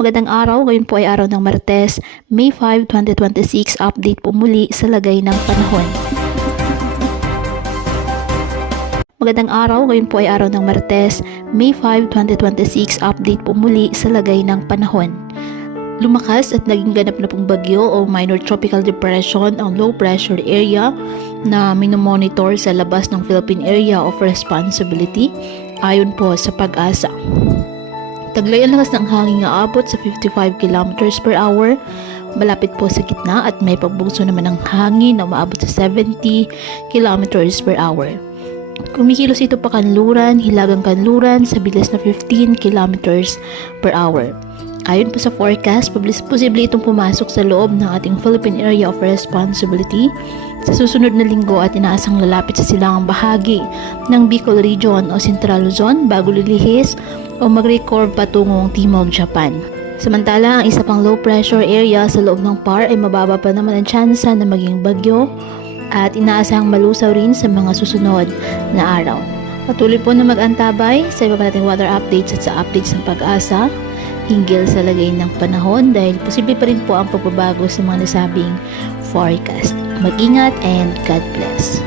Magandang araw, ngayon po ay araw ng Martes, May 5, 2026, update po muli sa lagay ng panahon. Magandang araw, ngayon po ay araw ng Martes, May 5, 2026, update po muli sa lagay ng panahon. Lumakas at naging ganap na pong bagyo o minor tropical depression ang low pressure area na minomonitor sa labas ng Philippine Area of Responsibility ayon po sa Pag-asa. Taglay ang lakas ng hangin nga abot sa 55 km per hour, malapit po sa gitna at may pagbugso naman ng hangin na umaabot sa 70 km per hour. Kumikilos ito pa kanluran, hilagang kanluran sa bilis na 15 km per hour. Ayon po sa forecast, posible itong pumasok sa loob ng ating Philippine Area of Responsibility sa susunod na linggo at inaasang lalapit sa silangang bahagi ng Bicol Region o Central Luzon bago lilihis o mag-record patungong Timog Japan. Samantala, ang isa pang low pressure area sa loob ng PAR ay mababa pa naman ang tsansa na maging bagyo at inaasahang malusaw rin sa mga susunod na araw. Patuloy po na mag-antabay sa iba pa nating weather updates at sa updates ng Pag-asa hinggil sa lagay ng panahon dahil posible pa rin po ang pagbabago sa mga nasabing forecast. Mag-ingat and God bless.